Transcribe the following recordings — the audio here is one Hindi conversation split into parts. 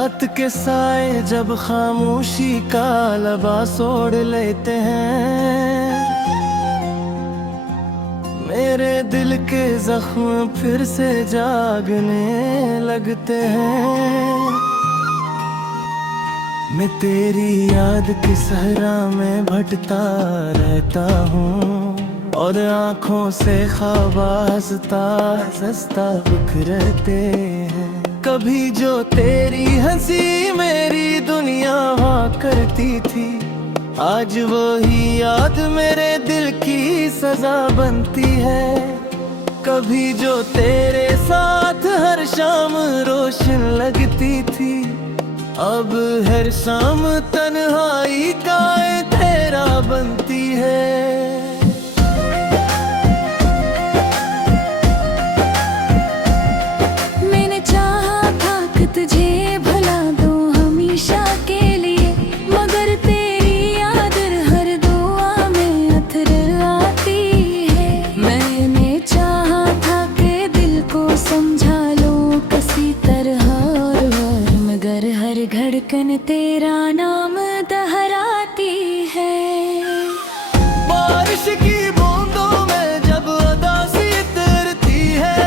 रात के साए जब खामोशी का लिबास ओढ़ लेते हैं, मेरे दिल के जख्म फिर से जागने लगते हैं। मैं तेरी याद की सहरा में भटता रहता हूँ और आँखों से ख्वाब हंसता हंसता बिखरते हैं। कभी जो तेरी हंसी मेरी दुनिया हुआ करती थी, आज वही याद मेरे दिल की सजा बनती है। कभी जो तेरे साथ हर शाम रोशन लगती थी, अब हर शाम तन्हाई का तेरा बनती है। तुझे भुला दूं हमेशा के लिए, मगर तेरी याद हर दुआ में अथर आती है। मैंने चाहा था कि दिल को समझा लूं किसी तरह, और मगर हर धड़कन तेरा नाम दोहराती है। बारिश की बूंदों में जब उदासी तैरती है,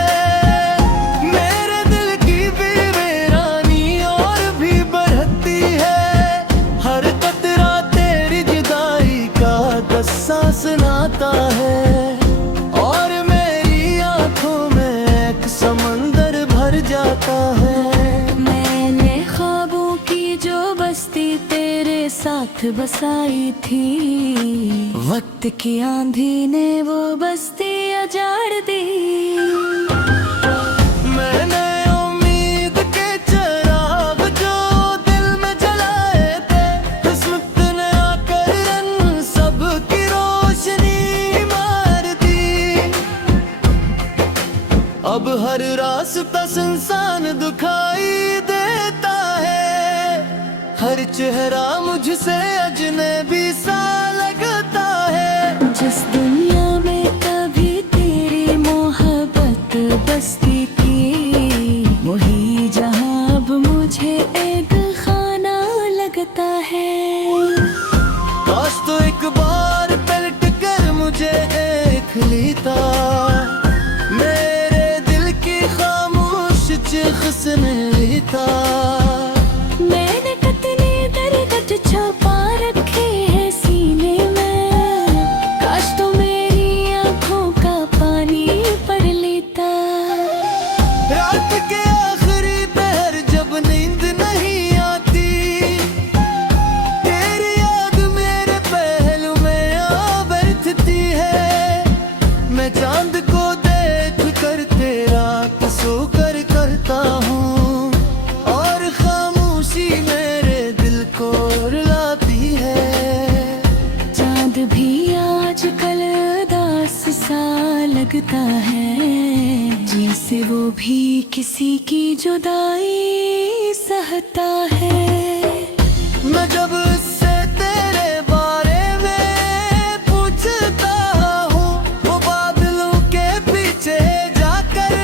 मेरे दिल की बेरानी और भी बढ़ती है। हर कतरा तेरी जुदाई का किस्सा सुनाता है, और मेरी आंखों में एक समंदर भर जाता है। मैंने ख्वाबों की जो बस्ती तेरे साथ बसाई थी, वक्त की आंधी ने वो बस्ती उजाड़ दी। मैंने उम्मीद के चिराग जो दिल में जलाए थे, उस वक्त ने आकर सबकी रोशनी मार दी। अब हर रास्ता सुनसान दिखाई देता है, हर चेहरा मुझसे अजनबी सा लगता है। जिस दुनिया में कभी तेरी मोहब्बत बसती थी, वही जहां अब मुझे एक खाना लगता है। काश तो एक बार पलट कर मुझे देख लेता, मेरे दिल की खामोश चिख सुन लेता। मैंने कितने दर्द छुपा रखे हैं सीने में, काश तो मेरी आंखों का पानी पढ़ लेता। रात के आखिरी पहर जब नींद नहीं आती, तेरी याद मेरे पहलू में आ बैठती है। मैं चांद को देख कर तेरा तस्वीर करता हूँ, और खामोशी मेरे दिल को रुलाती है। चांद भी आजकल उदास सा लगता है, जैसे वो भी किसी की जुदाई सहता है। मैं जब उससे तेरे बारे में पूछता हूँ, वो बादलों के पीछे जाकर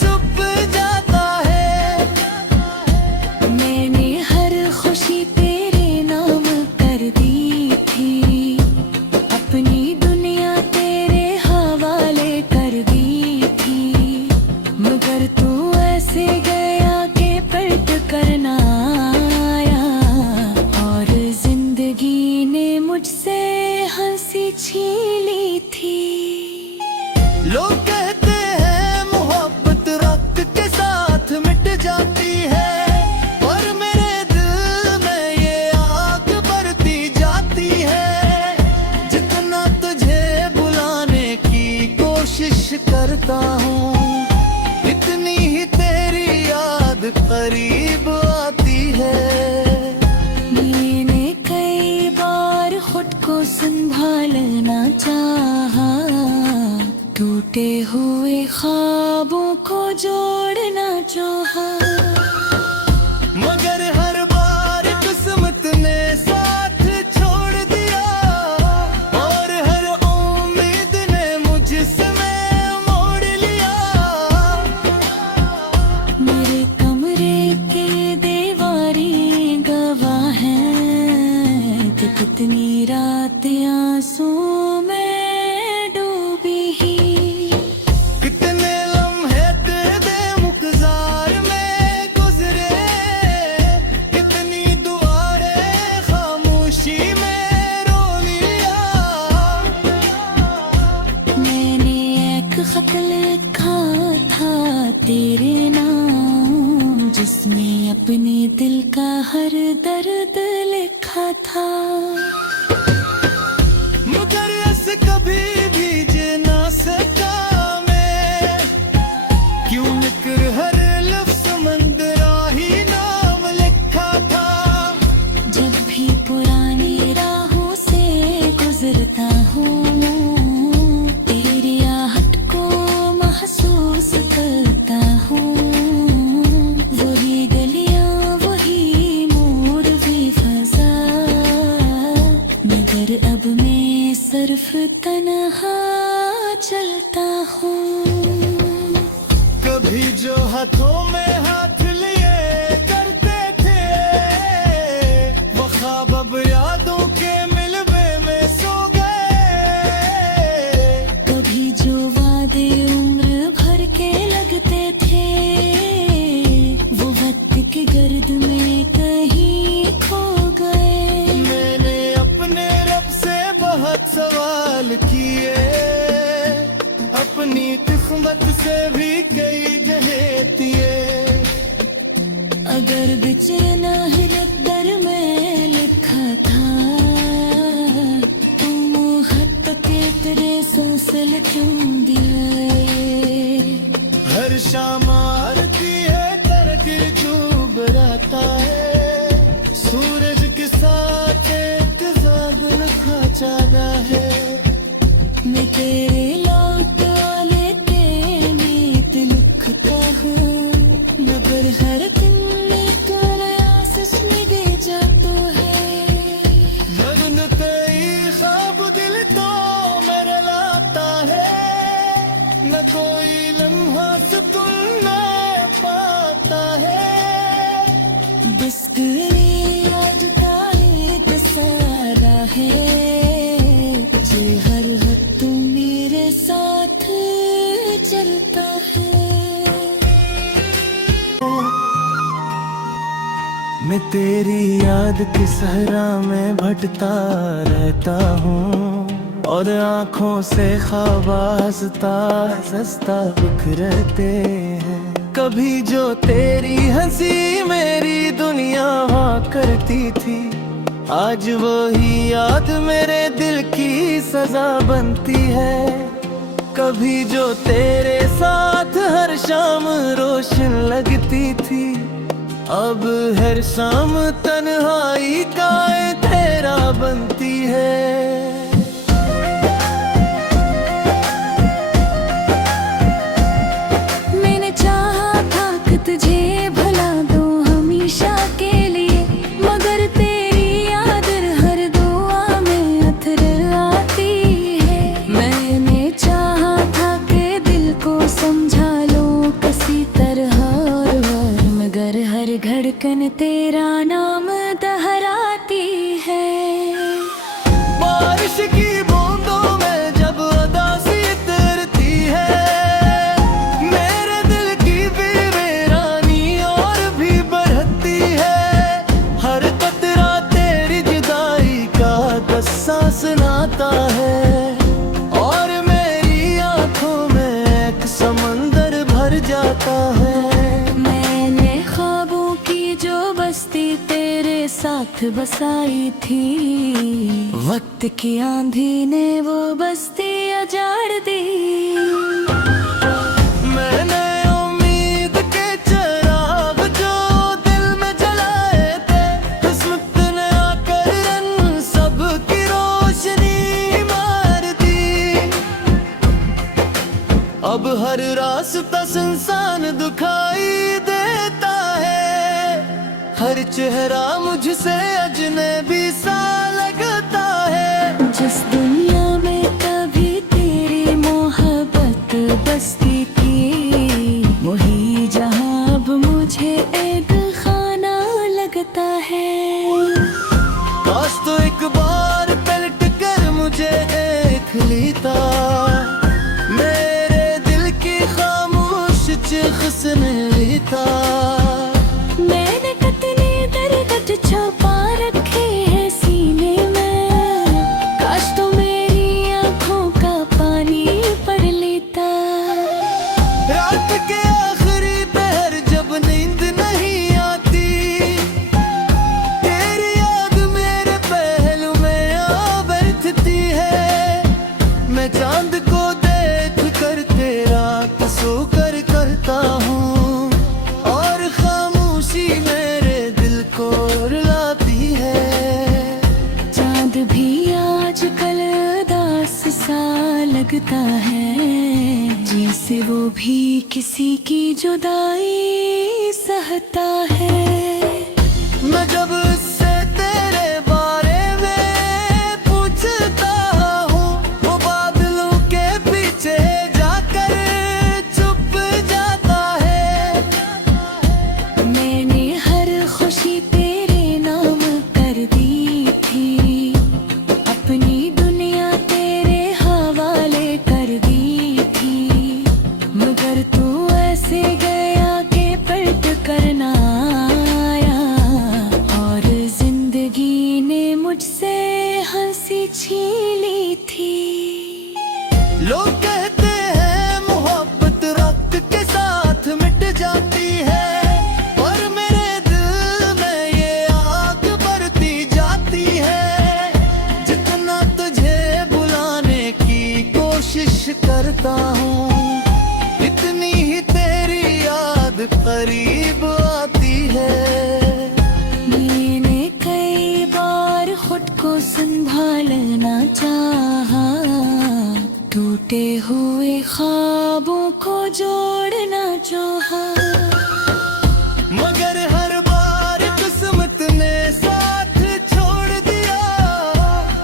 चुप जाता है। मैंने हर खुशी तेरे नाम कर दी थी, अपनी दुनिया तेरे हवाले कर दी थी, मगर तू ऐसे गया कि पलट करना इतनी रात आंसुओं में डूबी ही। कितने लम्हे तेरे मुकजार में गुजरे, कितनी दुआरें खामोशी में रो लिया। मैंने एक खत लिखा था तेरे नाम, जिसमें अपने दिल का हर दर्द लिखा था। मगर ऐसे कभी भीज ना सका मैं, क्यों लिख हर लफ्ज़ समंदरा ही नाम लिखा था। जब भी पुरानी राहों से गुजरता हूँ, तेरी आहट को महसूस करता हूँ। वही गलियाँ वही मोड़ भी फजा, मगर अब मैं सिर्फ तन्हा चलता हूँ। कभी जो हाथों में हाथ लिए करते थे, वो ख्वाब अब यादों के मिलवे में सो गए। कभी जो वादे उम्र भर के लगते थे, वो वक्त की गर्द में कहीं खो गए। मैंने अपने रब से बहुत सवाल किए, अपनी किस्मत से भी कई कहेतिए। अगर बेचैना है दर में लिखा था, तुम खत के तेरे सिलसिले क्यों दिए। हर शाम आरती है तरक चुभ रहता है, सूरज के साथ एक जादन खा जाना है। मैं तेरे लौट वाले के नीत लिखता हूँ, मगर हर दिन एक आशीष में भेजा तो है। मगन कई ख्वाब दिल तो मेरे लाता है, न कोई लम्हा सुकून न पाता है। बस तेरी आज का एक सारा है, जो हर वक्त मेरे साथ चलता है। मैं तेरी याद की सहरा में भटता रहता हूँ, और आँखों से ख्वाब हंसता हंसता बिखरते हैं। कभी जो तेरी हंसी मेरी दुनिया हुआ करती थी, आज वही याद मेरे दिल की सजा बनती है। कभी जो तेरे साथ हर शाम रोशन लगती थी, अब हर शाम तन्हाई का तेरा बनती है। मैंने चाहा था कि तुझे भुला दूं हमेशा के लिए, मगर तेरी याद हर दुआ में अथर आती है। मैंने चाहा था कि दिल को समझा लूं किसी तरह और, मगर हर धड़कन तेरा नाम दोहराती है। बारिश की बूंदों में जब उदासी उतरती है, मेरे दिल की भी वीरानी और भी बढ़ती है। हर कतरा तेरी जुदाई का किस्सा सुनाता है, और मेरी आंखों में एक समंदर भर जाता है। मैंने ख्वाबों की जो बस्ती तेरे साथ बसाई थी, वक्त की आंधी ने वो बस्ती उजाड़ दी। मैंने उम्मीद के चिराग जो दिल में जलाए थे, किस्मत ने आकर सबकी रोशनी मार दी। अब हर रास्ता सुनसान दिखाई देता है, हर चेहरा मुझसे अजनबी सा लगता है। जिस दुनिया में कभी तेरी मोहब्बत बसती थी, वही जहां अब मुझे एक खाना लगता है। काश तो एक बार आता है, जैसे वो भी किसी की जुदाई सहता है। मैं जब उससे तेरे बारे में पूछता हूँ, वो बादलों के पीछे जाकर छुप जाता है। मैंने हर खुशी तेरे नाम कर दी थी, अपनी दुनिया तेरे हवाले कर दी थी, मगर तू ऐसे गया कि पलट कर ना आया, और जिंदगी ने मुझसे हंसी छीन ली थी। लोग कहते हैं मोहब्बत वक्त के साथ मिट जाती है, और मेरे दिल में ये आग बढ़ती जाती है। जितना तुझे बुलाने की कोशिश करता हूँ, इतनी ही तेरी याद करीब आती है। मैंने कई बार खुद को संभालना चाहा, टूटे हुए ख्वाबों को जोड़ना चाहा, मगर हर बार किस्मत ने साथ छोड़ दिया,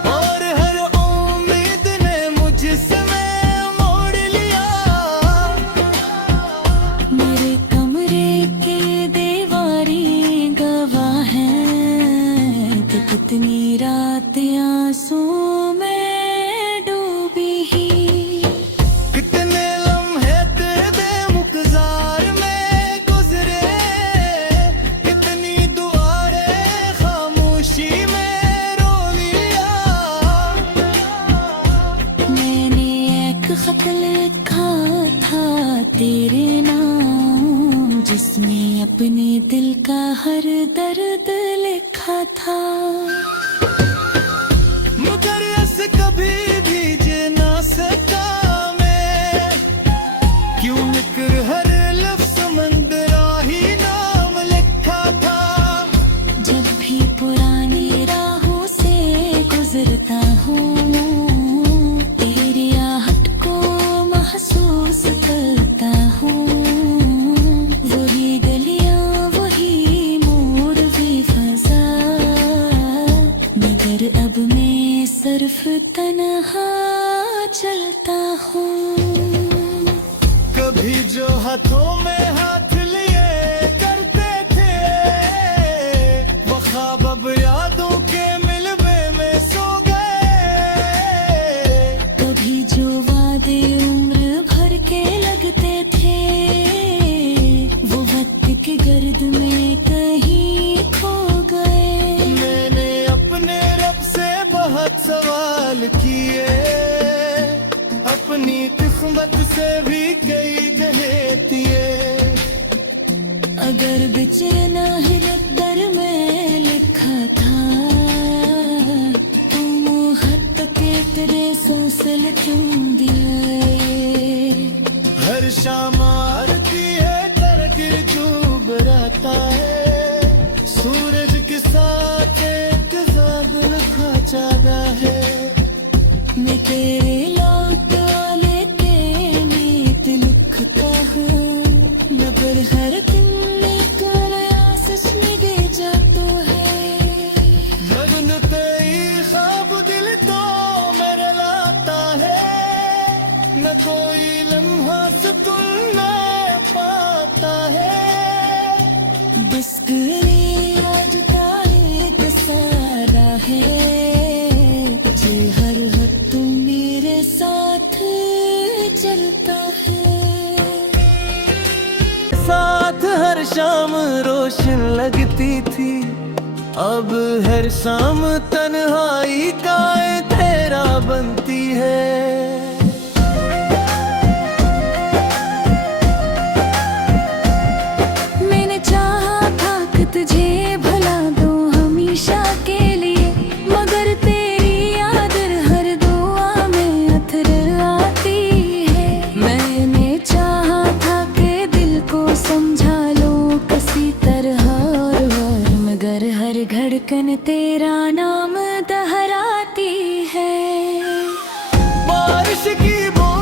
और हर उम्मीद ने मुझसे मैं मोड़ लिया। मेरे कमरे के दीवारें गवाह हैं कि कितनी रातें आंसू में डूबी ही। कितने लम्हे तेरे मुख्तार में गुजरे, कितनी दुआरें खामोशी में रो लिया। मैंने एक खत लिखा था तेरे नाम, जिसमें अपने दिल का हर दर्द लिखा था, मगर ऐसे कभी भी जी ना सका मैं, क्यों लिकर हर लफ्ज़ समंदरा ही नाम लिखा था। जब भी पुरानी राहों से गुजरता हूँ, तेरी आहट को महसूस करता हूँ, वही गलियाँ वही मोड़ वी फजा, मगर अब मैं सिर्फ तन्हा चलता हूँ। कभी जो हाथों में हाथ लिए करते थे, वो ख्वाब अब यादों के मिलवे में सो गए। कभी जो वादे उम्र भर के लगते थे, वो वक्त की गर्द में कहीं खो गए। मैंने अपने रब से बहुत सवाल किए, अपनी किस्मत से भी कई कहे दिए। अगर बेचैना है दर में लिखा था, तुम हद के तेरे सिलसिले क्यों दिए। हर शाम आरती है करगिर चूब रहता है, सूरज के साथ एक जादुल खा जाता है। मैं तेरे लौट वाले ते मीत लिखता हूँ, मगर हर दिन एक नया सच निभे जाता है। लगन तेरी ख्वाब दिल तो मेरे लाता है, न कोई लम्हा सुकून में पाता है। बस करे आज का एक सारा है, जे हर हद तू मेरे साथ चलता है। साथ हर शाम रोशन लगती थी, अब हर शाम तन्हाई का तेरा बनती है। मैंने चाहा था कि तुझे भुला दूं हमेशा के लिए, मगर तेरी याद हर दुआ में अथर आती है। मैंने चाहा था कि दिल को समझा लो किसी तरह, और मगर हर धड़कन तेरा नाम दोहराती है। बारिश की बूंद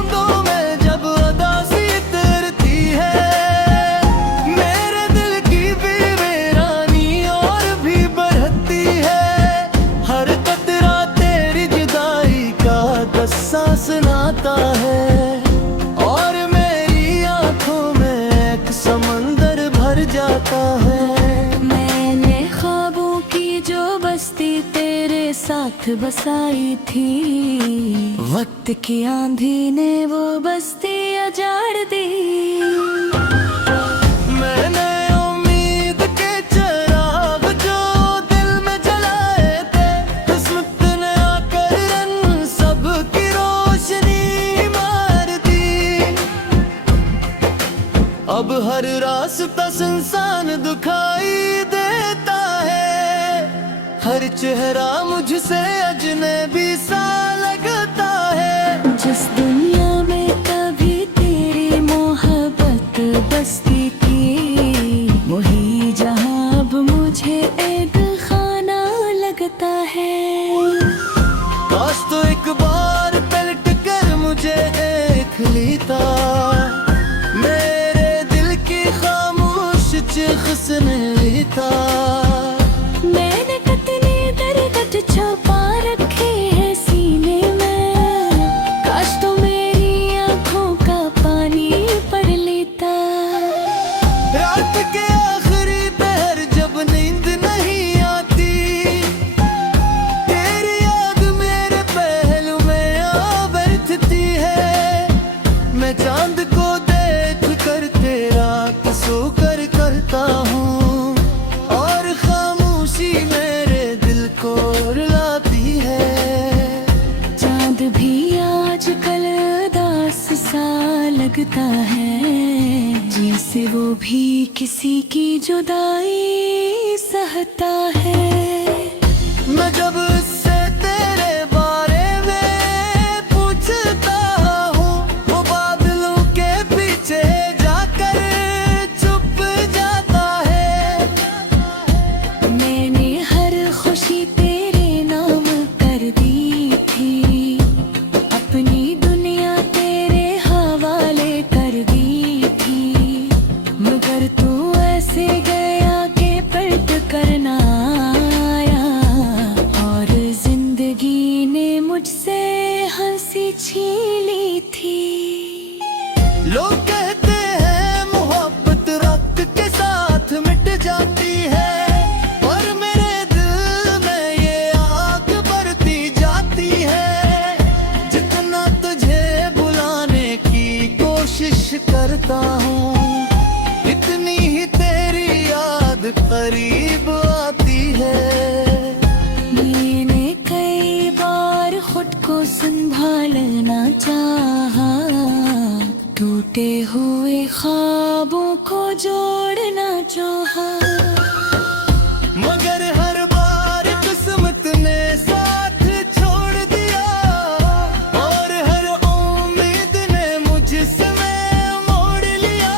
तेरे साथ बसाई थी। वक्त की आंधी ने वो बस्ती उजाड़ दी। मैंने उम्मीद के चिराग जो दिल में जलाए थे, किस्मत ने आकर रन सबकी रोशनी मार दी। अब हर रास्ता सुनसान दिखाई देता है, हर चेहरा मुझसे अजनबी सा लगता है। जिस दुनिया में कभी तेरी मोहब्बत बसती थी, वही जहां अब मुझे एक खाना लगता है। काश तो एक बार पलट कर मुझे देख लेता, मेरे दिल की खामोश चिख सुन लेता। मैंने कितने दर्द छुपा रखे हैं सीने में, काश तो मेरी आंखों का पानी पढ़ लेता। रात के आखिरी पहर जब नींद नहीं आती, तेरी याद मेरे पहलू में आ बैठती है। मैं चांद को देख कर तेरा तस्वीर करता हूँ, और खामोशी मेरे दिल को रुलाती है। चांद भी आजकल उदास सा लगता है, जैसे वो भी किसी की जुदाई सहता है। मैं जब उससे तेरे बारे में पूछता हूँ, वो बादलों के पीछे जाकर चुप जाता है। मैंने हर खुशी तेरे नाम कर दी थी, अपनी दुनिया तेरे हवाले कर दी थी। मगर तू ऐसे गया कि पलट कर ना आया, और जिंदगी ने मुझसे हंसी छीन ली थी। लोग कहते हैं मोहब्बत वक्त के साथ मिट जाती है, और मेरे दिल में ये आग बढ़ती जाती है। जितना तुझे भुलाने की कोशिश करता हूँ, इतनी ही तेरी याद करीब आती है। मैंने कई बार खुद को संभालना चाहा, टूटे हुए ख्वाबों को जोड़ना चाहा। मगर हर बार किस्मत ने साथ छोड़ दिया, और हर उम्मीद ने मुझसे मोड़ लिया।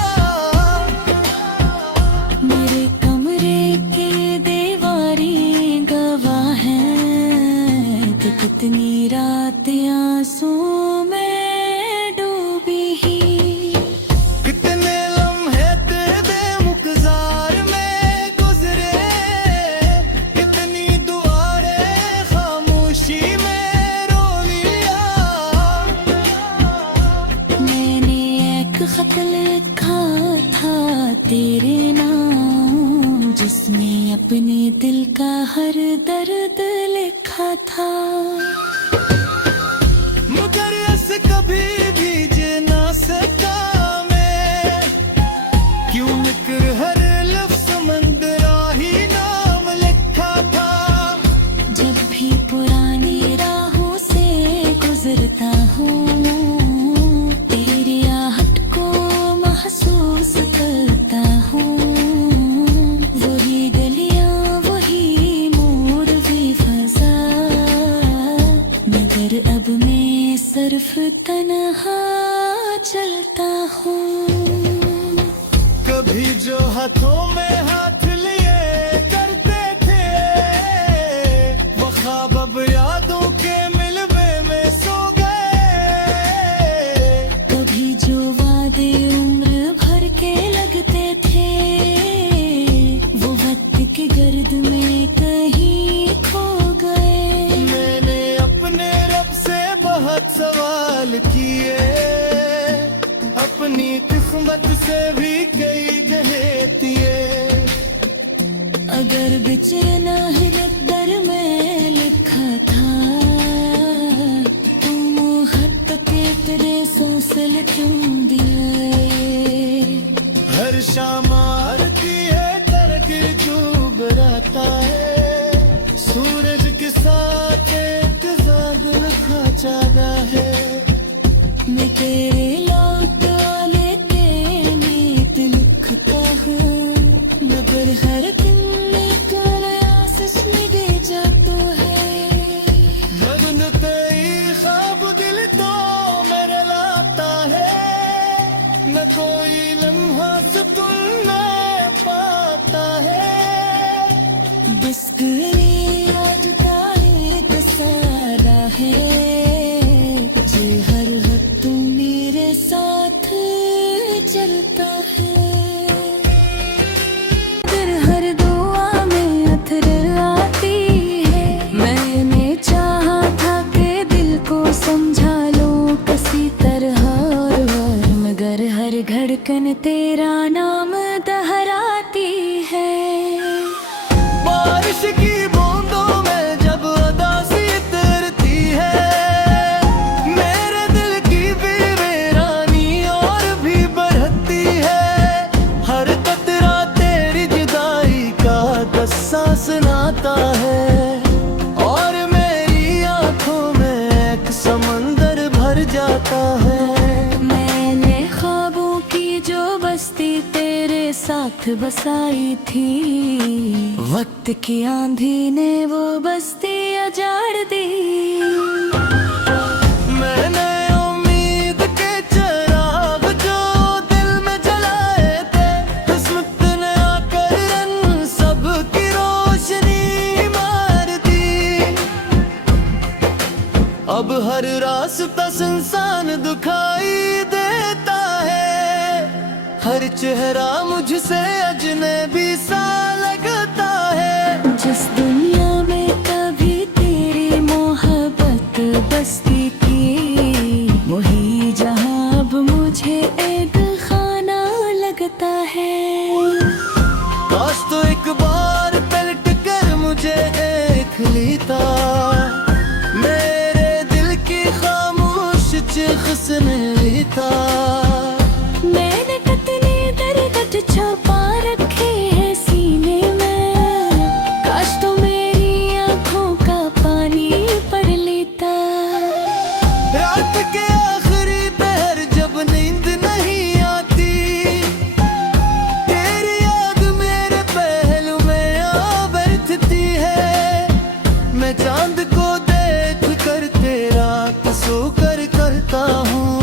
मेरे कमरे के दीवारें गवाह हैं कि कितनी रातें आंसू में डूबी ही। कितने लम्हे तेरे मुख्तार में गुजरे, कितनी दुआएं खामोशी में रो लिया। मैंने एक खत लिखा था तेरे नाम, जिसमें अपने दिल का हर दर्द लिखा था। मगर ऐसे कभी भीज ना सका मैं, क्यों लिकर हर लफ्ज़ समंदरा ही नाम लिखा था। जब भी पुरानी राहों से गुजरता हूँ, तेरी आहट को महसूस करता हूँ। वही गलियाँ वही मोड़ भी फजा, मगर अब मैं सिर्फ तन्हा चलता हूँ। कभी जो हाथों में हाथ लिए करते थे, वो ख्वाब अब यादों के मिलवे में सो गए। कभी जो वादे उम्र भर के लगते थे, वो वक्त के गर्द में कहीं खो गए। मैंने अपने रब से बहुत सवाल किए, अपनी किस्मत से भी कई कहे दिए। अगर बिचना है दर में साथ बसाई थी। वक्त की आंधी ने वो बस्ती उजाड़ दी। मैंने उम्मीद के चिराग जो दिल में जलाए थे, किस्मत ने आकर रन सब की रोशनी मार दी। अब हर रास्ता सुनसान दिखाई देता है, हर चेहरा मुझसे अजनबी सा लगता है। जिस दुनिया में कभी तेरी मोहब्बत बसती थी, वही जहां अब मुझे एक खाना लगता है। काश तो एक बार पलट कर मुझे देख लेता, मेरे दिल की खामोश चीख सुन लेता। मैंने कितनी दर्द छुपा रखे है सीने में, काश तो मेरी आंखों का पानी पढ़ लेता। रात के आखिरी पहर जब नींद नहीं आती, तेरी याद मेरे पहलू में आ बैठती है। मैं चांद को देख कर तेरा तस्वीर करता हूँ।